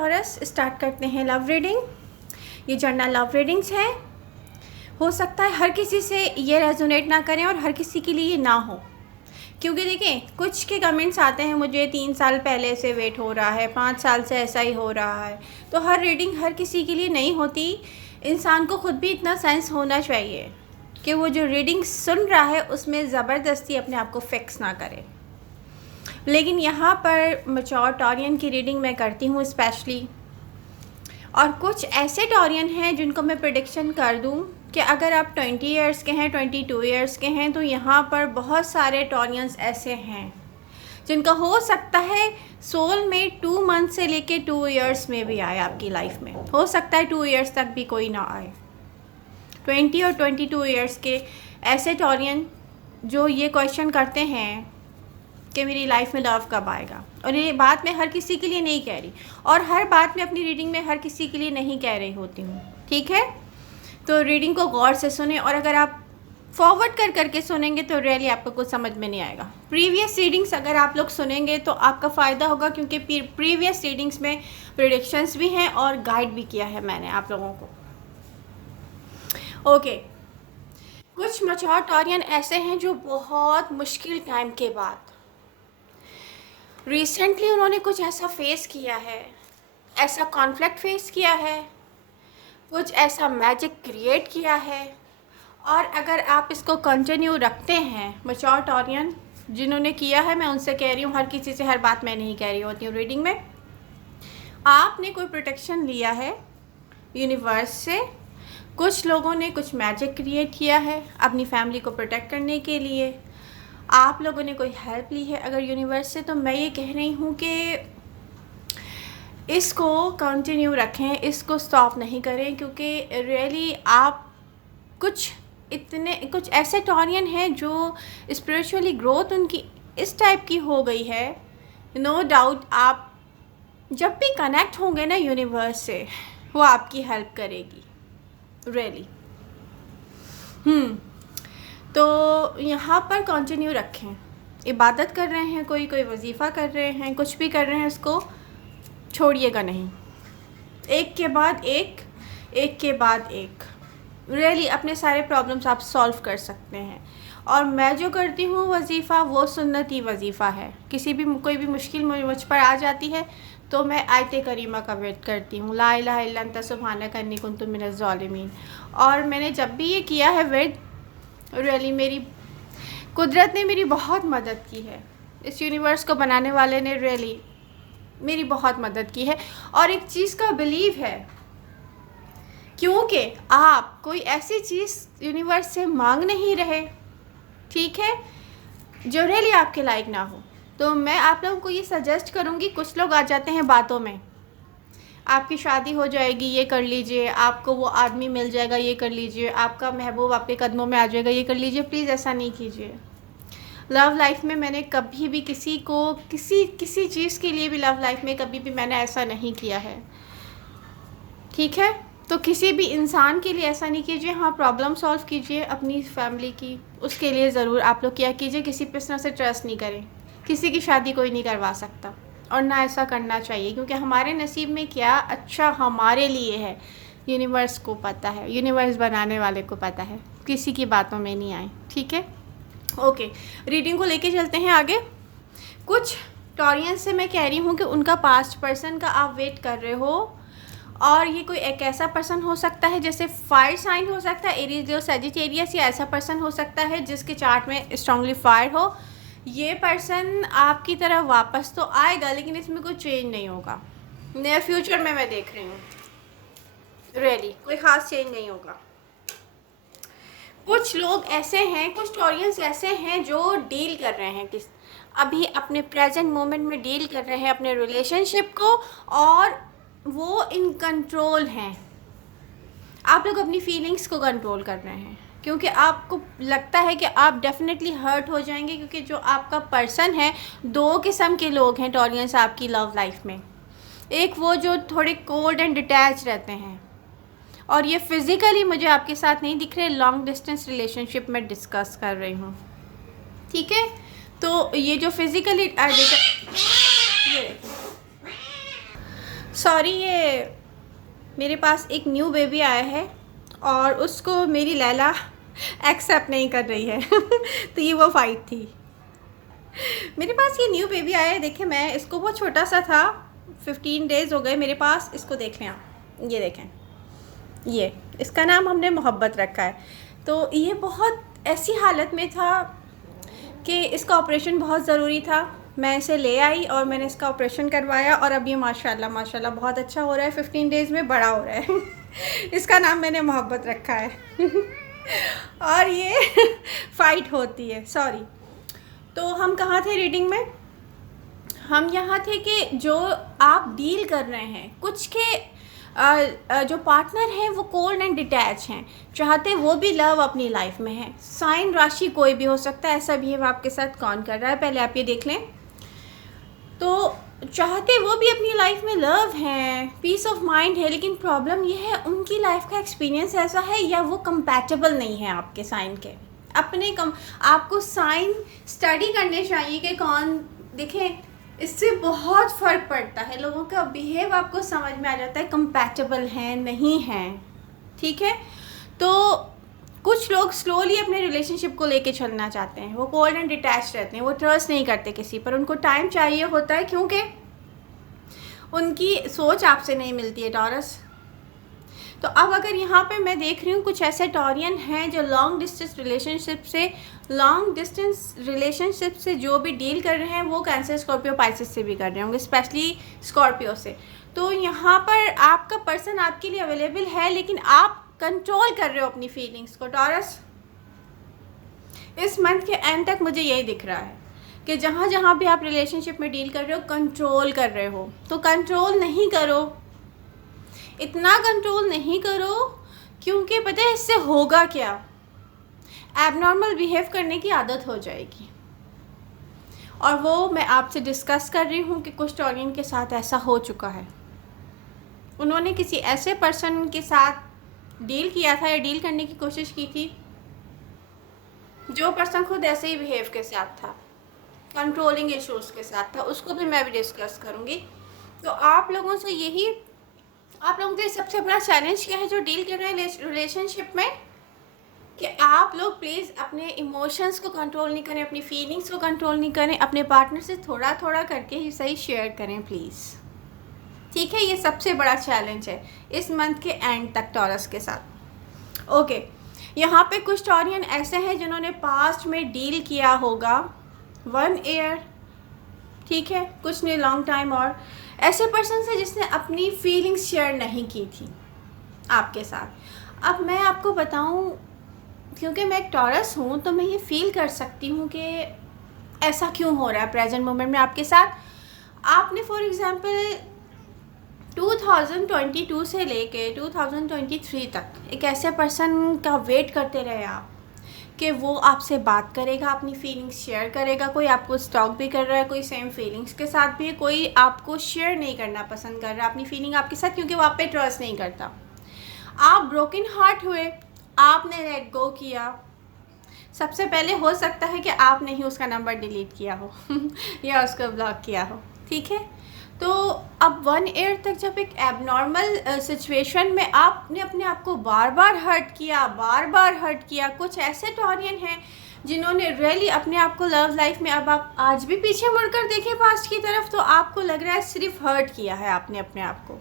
Taurus, start करते हैं love reading. ये जर्नल लव रीडिंग्स है। हो सकता है हर किसी से ये रेजोनेट ना करें और हर किसी के लिए ये ना हो, क्योंकि देखें कुछ के कमेंट्स आते हैं मुझे 3 साल पहले से वेट हो रहा है, 5 साल से ऐसा ही हो रहा है। तो हर रीडिंग हर किसी के लिए नहीं होती। इंसान को खुद भी इतना सेंस होना चाहिए कि वो जो रीडिंग सुन रहा है उसमें ज़बरदस्ती अपने आप को फिक्स ना करे। लेकिन यहाँ पर मैच्योर टॉरियन की रीडिंग मैं करती हूँ स्पेशली, और कुछ ऐसे टॉरियन हैं जिनको मैं प्रेडिक्शन कर दूँ कि अगर आप 20 इयर्स के हैं, 22 इयर्स के हैं, तो यहाँ पर बहुत सारे टॉरियंस ऐसे हैं जिनका हो सकता है सोल में 2 मंथ से लेके 2 इयर्स में भी आए आपकी लाइफ में। हो सकता है 2 इयर्स तक भी कोई ना आए। 20 और 22 इयर्स के ऐसे टॉरियन जो ये क्वेश्चन करते हैं कि मेरी लाइफ में लव कब आएगा। और ये बात मैं हर किसी के लिए नहीं कह रही, और हर बात मैं अपनी रीडिंग में हर किसी के लिए नहीं कह रही होती हूँ, ठीक है। तो रीडिंग को गौर से सुने, और अगर आप फॉरवर्ड कर करके सुनेंगे तो रियली आपको कुछ समझ में नहीं आएगा। प्रीवियस रीडिंग्स अगर आप लोग सुनेंगे तो आपका फ़ायदा होगा, क्योंकि प्रीवियस रीडिंग्स में प्रेडिक्शंस भी हैं और गाइड भी किया है मैंने आप लोगों को। ओके, कुछ मैच्योर टॉरियन ऐसे हैं जो बहुत मुश्किल टाइम के बाद रिसेंटली उन्होंने कुछ ऐसा फेस किया है, ऐसा कॉन्फ्लिक्ट फेस किया है, कुछ ऐसा मैजिक क्रिएट किया है। और अगर आप इसको कंटिन्यू रखते हैं, मैच्योर टॉरियन जिन्होंने किया है, मैं उनसे कह रही हूँ, हर किसी से हर बात मैं नहीं कह रही होती हूँ रीडिंग में। आपने कोई प्रोटेक्शन लिया है यूनिवर्स से, कुछ लोगों ने कुछ मैजिक क्रिएट किया है अपनी फैमिली को प्रोटेक्ट करने के लिए, आप लोगों ने कोई हेल्प ली है अगर यूनिवर्स से, तो मैं ये कह रही हूँ कि इसको कंटिन्यू रखें, इसको स्टॉप नहीं करें, क्योंकि रियली आप कुछ ऐसे टॉरियन हैं जो स्पिरिचुअली ग्रोथ उनकी इस टाइप की हो गई है। नो डाउट आप जब भी कनेक्ट होंगे ना यूनिवर्स से, वो आपकी हेल्प करेगी रियली। तो यहाँ पर कंटिन्यू रखें। इबादत कर रहे हैं, कोई वजीफ़ा कर रहे हैं, कुछ भी कर रहे हैं, उसको छोड़िएगा नहीं। एक के बाद एक, एक के बाद एक, रियली अपने सारे प्रॉब्लम्स आप सॉल्व कर सकते हैं। और मैं जो करती हूँ वजीफ़ा, वो सुन्नती वजीफ़ा है। कोई भी मुश्किल मुझ पर आ जाती है तो मैं आयत करीमा का वेट करती हूँ, ला इलाहा इल्ला अंता सुब्हानका अन्नी कुन्तु मिनज़ ज़ालिमीन। और मैंने जब भी ये किया है वेट, रियली मेरी कुदरत ने मेरी बहुत मदद की है। इस यूनिवर्स को बनाने वाले ने रियली मेरी बहुत मदद की है। और एक चीज़ का बिलीव है, क्योंकि आप कोई ऐसी चीज़ यूनिवर्स से मांग नहीं रहे, ठीक है, जो रियली आपके लायक ना हो। तो मैं आप लोगों को ये सजेस्ट करूँगी, कुछ लोग आ जाते हैं बातों में, आपकी शादी हो जाएगी, ये कर लीजिए, आपको वो आदमी मिल जाएगा, ये कर लीजिए, आपका महबूब आपके कदमों में आ जाएगा, ये कर लीजिए। प्लीज़ ऐसा नहीं कीजिए। लव लाइफ में मैंने कभी भी किसी को किसी चीज़ के लिए भी लव लाइफ में कभी भी मैंने ऐसा नहीं किया है, ठीक है। तो किसी भी इंसान के लिए ऐसा नहीं कीजिए। हाँ, प्रॉब्लम सॉल्व कीजिए अपनी फैमिली की, उसके लिए ज़रूर आप लोग क्या कीजिए, किसी पर्सन से ट्रस्ट नहीं करें। किसी की शादी कोई नहीं करवा सकता, और ना ऐसा करना चाहिए, क्योंकि हमारे नसीब में क्या अच्छा हमारे लिए है यूनिवर्स को पता है, यूनिवर्स बनाने वाले को पता है। किसी की बातों में नहीं आए, ठीक है। ओके, रीडिंग को लेके चलते हैं आगे। कुछ टॉरियंस से मैं कह रही हूँ कि उनका पास्ट पर्सन का आप वेट कर रहे हो, और ये कोई एक ऐसा पर्सन हो सकता है जैसे फायर साइन हो सकता है, एरीज और सजिटेरियस, या ऐसा पर्सन हो सकता है जिसके चार्ट में स्ट्रांगली फायर हो। ये पर्सन आपकी तरफ वापस तो आएगा, लेकिन इसमें कोई चेंज नहीं होगा। नियर फ्यूचर में मैं देख रही हूँ रियली कोई ख़ास चेंज नहीं होगा। कुछ लोग ऐसे हैं, कुछ टॉरियंस ऐसे हैं जो डील कर रहे हैं अभी अपने प्रेजेंट मोमेंट में डील कर रहे हैं अपने रिलेशनशिप को, और वो इन कंट्रोल हैं। आप लोग अपनी फीलिंग्स को कंट्रोल कर रहे हैं, क्योंकि आपको लगता है कि आप डेफिनेटली हर्ट हो जाएंगे, क्योंकि जो आपका पर्सन है, 2 किस्म के लोग हैं टॉरियंस आपकी लव लाइफ में। एक वो जो थोड़े कोल्ड एंड डिटैच रहते हैं, और ये फिज़िकली मुझे आपके साथ नहीं दिख रहे, लॉन्ग डिस्टेंस रिलेशनशिप में डिस्कस कर रही हूँ, ठीक है। तो ये जो फिज़िकली सॉरी, ये मेरे पास एक न्यू बेबी आया है और उसको मेरी लैला एक्सेप्ट नहीं कर रही है तो ये वो फाइट थी। मेरे पास ये न्यू बेबी आया है, देखें, मैं इसको, बहुत छोटा सा था, 15 डेज़ हो गए मेरे पास। इसको देख लें आप, ये देखें, ये इसका नाम हमने मोहब्बत रखा है। तो ये बहुत ऐसी हालत में था कि इसका ऑपरेशन बहुत ज़रूरी था। मैं इसे ले आई और मैंने इसका ऑपरेशन करवाया और अब ये माशाल्लाह माशाल्लाह बहुत अच्छा हो रहा है, 15 डेज़ में बड़ा हो रहा है इसका नाम मैंने मोहब्बत रखा है और ये फ़ाइट होती है, सॉरी। तो हम कहाँ थे रीडिंग में? हम यहाँ थे कि जो आप डील कर रहे हैं, कुछ के जो पार्टनर हैं वो कोल्ड एंड डिटैच हैं, चाहते वो भी लव अपनी लाइफ में है। साइन राशि कोई भी हो सकता है, ऐसा बिहेव आपके साथ कौन कर रहा है, पहले आप ये देख लें। तो चाहते वो भी अपनी लाइफ में लव है, पीस ऑफ माइंड है, लेकिन प्रॉब्लम ये है उनकी लाइफ का एक्सपीरियंस ऐसा है या वो कंपैटिबल नहीं है आपके साइन के। अपने आपको साइन स्टडी करने चाहिए कि कौन, देखें, इससे बहुत फ़र्क पड़ता है, लोगों का बिहेव आपको समझ में आ जाता है कंपैटिबल हैं नहीं हैं, ठीक है। तो कुछ लोग स्लोली अपने रिलेशनशिप को लेके चलना चाहते हैं, वो कोल्ड एंड डिटैच रहते हैं, वो ट्रस्ट नहीं करते किसी पर, उनको टाइम चाहिए होता है क्योंकि उनकी सोच आपसे नहीं मिलती है, टॉरस। तो अब अगर यहाँ पे मैं देख रही हूँ कुछ ऐसे टॉरियन हैं जो लॉन्ग डिस्टेंस रिलेशनशिप से जो भी डील कर रहे हैं वो कैंसर, स्कॉर्पियो, पाइसेस से भी कर रहे होंगे, स्पेशली स्कॉर्पियो से। तो यहाँ पर आपका पर्सन आपके लिए अवेलेबल है, लेकिन आप कंट्रोल कर रहे हो अपनी फीलिंग्स को, टॉरस। इस मंथ के एंड तक मुझे यही दिख रहा है कि जहाँ जहाँ भी आप रिलेशनशिप में डील कर रहे हो, कंट्रोल कर रहे हो। तो कंट्रोल नहीं करो, इतना कंट्रोल नहीं करो, क्योंकि पता है इससे होगा क्या, एबनॉर्मल बिहेव करने की आदत हो जाएगी। और वो मैं आपसे डिस्कस कर रही हूँ कि कुछ टॉरियन के साथ ऐसा हो चुका है। उन्होंने किसी ऐसे पर्सन के साथ डील किया था या डील करने की कोशिश की थी जो पर्सन खुद ऐसे ही बिहेव के साथ था, कंट्रोलिंग इश्यूज़ के साथ था। उसको भी मैं भी डिस्कस करूँगी। तो आप लोगों से यही, आप लोगों के सबसे बड़ा चैलेंज क्या है जो डील कर रहे हैं रिलेशनशिप में, कि आप लोग प्लीज़ अपने इमोशंस को कंट्रोल नहीं करें, अपनी फीलिंग्स को कंट्रोल नहीं करें, अपने पार्टनर से थोड़ा थोड़ा करके ही सही शेयर करें प्लीज़, ठीक है। ये सबसे बड़ा चैलेंज है इस मंथ के एंड तक टॉरस के साथ। ओके, यहाँ पे कुछ टॉरियन ऐसे हैं जिन्होंने पास्ट में डील किया होगा 1 ईयर, ठीक है, कुछ ने लॉन्ग टाइम, और ऐसे पर्सन से जिसने अपनी फीलिंग्स शेयर नहीं की थी आपके साथ। अब मैं आपको बताऊं, क्योंकि मैं एक टॉरस हूं तो मैं ये फील कर सकती हूं कि ऐसा क्यों हो रहा है प्रेजेंट मोमेंट में आपके साथ। आपने फॉर एग्जांपल 2022 से लेके 2023 तक एक ऐसे पर्सन का वेट करते रहे आप कि वो आपसे बात करेगा, अपनी फीलिंग्स शेयर करेगा। कोई आपको स्टॉक भी कर रहा है, कोई सेम फीलिंग्स के साथ भी है, कोई आपको शेयर नहीं करना पसंद कर रहा अपनी फीलिंग आपके साथ, क्योंकि वो आप पे ट्रस्ट नहीं करता। आप ब्रोकन हार्ट हुए, आपने लेट गो किया। सबसे पहले हो सकता है कि आपने ही उसका नंबर डिलीट किया हो या उसको ब्लॉक किया हो, ठीक है। तो अब 1 ईयर तक जब एक एबनॉर्मल सिचुएशन में आपने अपने आप को बार बार हर्ट किया, कुछ ऐसे टॉरियन हैं जिन्होंने रियली अपने आप को लव लाइफ में, अब आप आज भी पीछे मुड़कर देखें पास्ट की तरफ तो आपको लग रहा है सिर्फ हर्ट किया है आपने अपने आप को।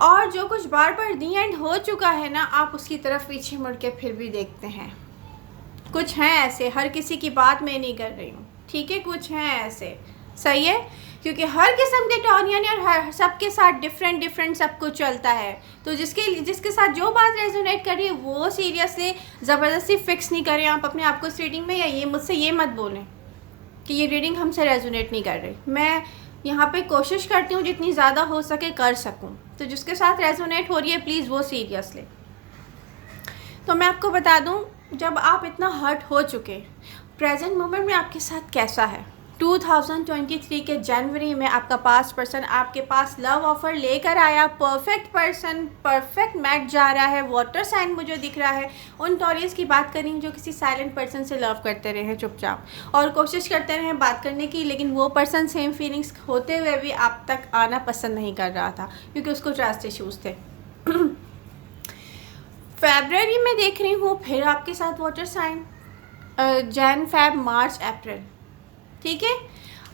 और जो कुछ बार बार दी एंड हो चुका है ना, आप उसकी तरफ पीछे मुड़ के फिर भी देखते हैं। कुछ हैं ऐसे, हर किसी की बात मैं नहीं कर रही हूँ, ठीक है, कुछ हैं ऐसे, सही है, क्योंकि हर किस्म के टॉरियन और हर सबके साथ डिफरेंट सब कुछ चलता है। तो जिसके साथ जो बात रेजोनेट कर रही है वो सीरियसली ज़बरदस्ती फिक्स नहीं करें आप अपने आप को इस रीडिंग में, या ये मुझसे ये मत बोलें कि ये रीडिंग हमसे रेजोनेट नहीं कर रही। मैं यहाँ पे कोशिश करती हूँ जितनी ज़्यादा हो सके कर सकूँ, तो जिसके साथ रेजोनेट हो रही है प्लीज़ वो सीरियस ले। तो मैं आपको बता दूँ, जब आप इतना हर्ट हो चुके, प्रेजेंट मोमेंट में आपके साथ कैसा है, 2023 के जनवरी में आपका पास्ट पर्सन आपके पास लव ऑफर लेकर आया, परफेक्ट पर्सन, परफेक्ट मैच जा रहा है, वाटर साइन मुझे दिख रहा है। उन टॉरियस की बात करें जो किसी साइलेंट पर्सन से लव करते रहे हैं चुपचाप और कोशिश करते रहे बात करने की, लेकिन वो पर्सन सेम फीलिंग्स होते हुए भी आप तक आना पसंद नहीं कर रहा था क्योंकि उसको ट्रस्ट इश्यूज थे। फरवरी में देख रही हूँ फिर आपके साथ वाटर साइन, जैन, फेब, मार्च, अप्रैल, ठीक है।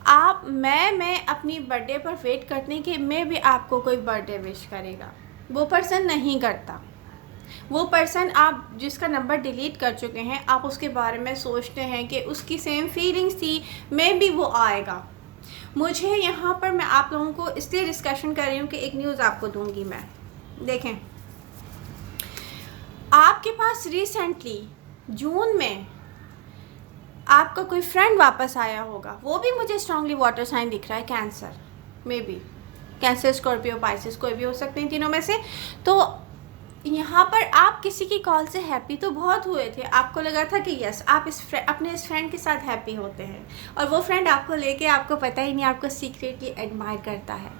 आप मैं अपनी बर्थडे पर वेट करने के में भी आपको कोई बर्थडे विश करेगा, वो पर्सन नहीं करता। वो पर्सन आप जिसका नंबर डिलीट कर चुके हैं, आप उसके बारे में सोचते हैं कि उसकी सेम फीलिंग्स थी, मे बी वो आएगा। मुझे यहाँ पर मैं आप लोगों को इसलिए डिस्कशन कर रही हूँ कि एक न्यूज़ आपको दूंगी मैं। देखें, आपके पास रिसेंटली जून में आपका कोई फ्रेंड वापस आया होगा, वो भी मुझे स्ट्रांगली वाटर साइन दिख रहा है, cancer, may be cancer, Scorpio, Pisces, कोई भी हो सकते हैं तीनों में से। तो यहाँ पर आप किसी की कॉल से हैप्पी तो बहुत हुए थे, आपको लगा था कि यस आप अपने इस फ्रेंड के साथ हैप्पी होते हैं, और वो फ्रेंड आपको लेके आपको पता ही नहीं आपको सीक्रेटली एडमायर करता है,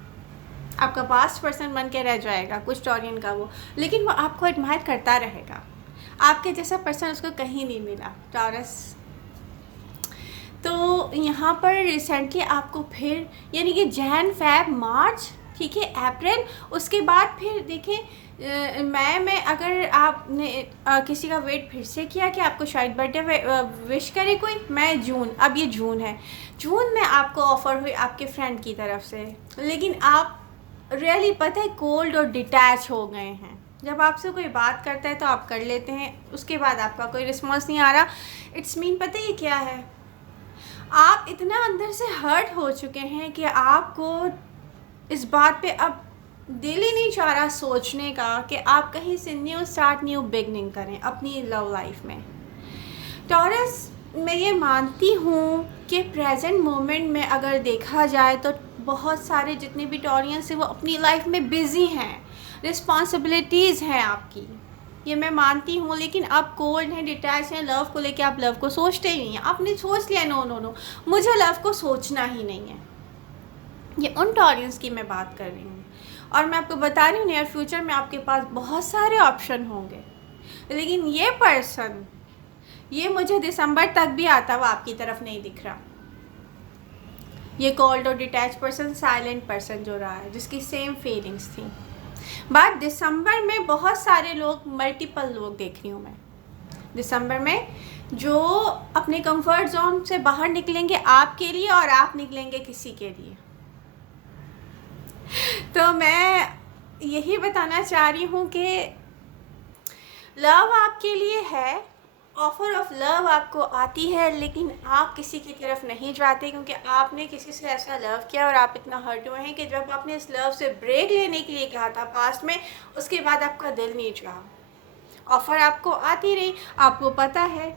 आपका पास्ट पर्सन बन के रह जाएगा कुछ टॉरियन का वो, लेकिन वो आपको एडमायर करता रहेगा। आपके जैसा पर्सन उसको कहीं नहीं मिला, टॉरस। तो यहाँ पर रिसेंटली आपको फिर यानी कि जैन, फेब, मार्च, ठीक है, अप्रैल, उसके बाद फिर देखें मई में अगर आपने किसी का वेट फिर से किया कि आपको शायद बर्थडे विश करे कोई, मई, जून, अब ये जून है, जून में आपको ऑफ़र हुई आपके फ्रेंड की तरफ से, लेकिन आप रियली पता है कोल्ड और डिटैच हो गए हैं। जब आपसे कोई बात करता है तो आप कर लेते हैं, उसके बाद आपका कोई रिस्पॉन्स नहीं आ रहा, इट्स मीन पता है ये क्या है, आप इतना अंदर से हर्ट हो चुके हैं कि आपको इस बात पे अब दिल ही नहीं चाह रहा सोचने का कि आप कहीं से न्यू स्टार्ट, न्यू बिगनिंग करें अपनी लव लाइफ में। टॉरस, मैं ये मानती हूँ कि प्रेजेंट मोमेंट में अगर देखा जाए तो बहुत सारे जितने भी टॉरियंस हैं वो अपनी लाइफ में बिज़ी हैं, रिस्पॉन्सिबिलिटीज़ हैं आपकी, ये मैं मानती हूँ, लेकिन आप कोल्ड हैं, डिटैच हैं, लव को लेके आप लव को सोचते ही नहीं हैं। आपने सोच लिया नो नो नो, मुझे लव को सोचना ही नहीं है। ये उन टॉरियंस की मैं बात कर रही हूँ, और मैं आपको बता रही हूँ नियर फ्यूचर में आपके पास बहुत सारे ऑप्शन होंगे, लेकिन ये पर्सन, ये मुझे दिसंबर तक भी आता हुआ आपकी तरफ नहीं दिख रहा। ये कोल्ड और डिटैच पर्सन, साइलेंट पर्सन जो रहा है, जिसकी सेम फीलिंग्स थी, बट दिसंबर में बहुत सारे लोग, मल्टीपल लोग देख रही हूँ मैं दिसंबर में, जो अपने कंफर्ट जोन से बाहर निकलेंगे आपके लिए और आप निकलेंगे किसी के लिए। तो मैं यही बताना चाह रही हूँ कि लव आपके लिए है, ऑफर ऑफ लव आपको आती है, लेकिन आप किसी की तरफ नहीं जाते क्योंकि आपने किसी से ऐसा लव किया और आप इतना हर्ट हुए हैं कि जब आपने इस लव से ब्रेक लेने के लिए कहा था पास्ट में, उसके बाद आपका दिल नहीं चाहा। ऑफ़र आपको आती रही, आपको पता है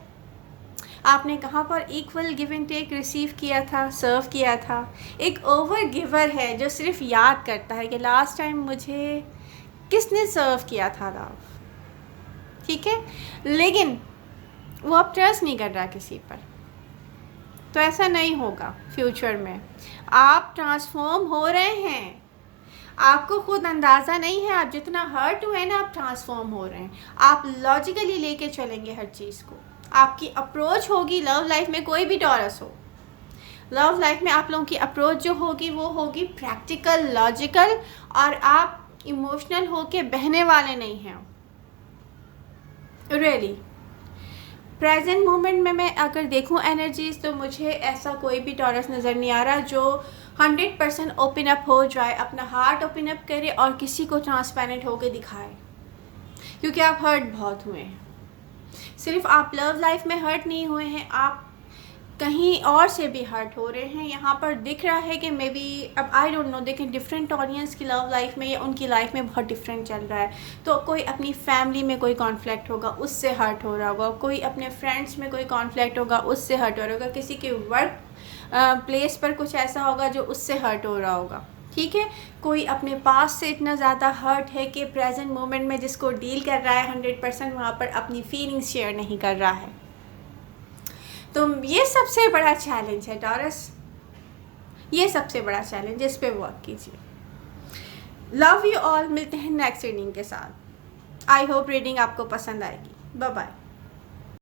आपने कहाँ पर equal give and take receive किया था, सर्व किया था। एक ओवर गिवर है जो सिर्फ याद करता है कि लास्ट टाइम मुझे किसने सर्व किया था लव, ठीक है, लेकिन वो अब ट्रस्ट नहीं कर रहा किसी पर। तो ऐसा नहीं होगा फ्यूचर में, आप ट्रांसफॉर्म हो रहे हैं, आपको खुद अंदाज़ा नहीं है, आप जितना हर्ट हुए हैं ना, आप ट्रांसफॉर्म हो रहे हैं। आप लॉजिकली लेके चलेंगे हर चीज़ को, आपकी अप्रोच होगी लव लाइफ में, कोई भी टॉरस हो, लव लाइफ में आप लोगों की अप्रोच जो होगी वो होगी प्रैक्टिकल, लॉजिकल, और आप इमोशनल होके बहने वाले नहीं हैं। रियली प्रेजेंट मोमेंट में मैं अगर देखूं एनर्जीज, तो मुझे ऐसा कोई भी टॉरस नज़र नहीं आ रहा जो 100% ओपन अप हो जाए, अपना हार्ट ओपन अप करे और किसी को ट्रांसपेरेंट होके दिखाए, क्योंकि आप हर्ट बहुत हुए हैं। सिर्फ आप लव लाइफ में हर्ट नहीं हुए हैं, आप कहीं और से भी हर्ट हो रहे हैं। यहाँ पर दिख रहा है कि मे बी, अब आई डोंट नो, देखें डिफरेंट ऑडियंस की लव लाइफ में या उनकी लाइफ में बहुत डिफरेंट चल रहा है। तो कोई अपनी फैमिली में कोई कॉन्फ्लिक्ट होगा, उससे हर्ट हो रहा होगा, कोई अपने फ्रेंड्स में कोई कॉन्फ्लिक्ट होगा, उससे हर्ट हो रहा होगा, किसी के वर्क प्लेस पर कुछ ऐसा होगा जो उससे हर्ट हो रहा होगा, ठीक है। कोई अपने पास से इतना ज़्यादा हर्ट है कि प्रेजेंट मोमेंट में जिसको डील कर रहा है 100% वहाँ पर अपनी फीलिंग्स शेयर नहीं कर रहा है। तो ये सबसे बड़ा चैलेंज है टॉरस, ये सबसे बड़ा चैलेंज, इस पे वर्क कीजिए। लव यू ऑल, मिलते हैं नेक्स्ट रीडिंग के साथ। आई होप रीडिंग आपको पसंद आएगी। Bye bye.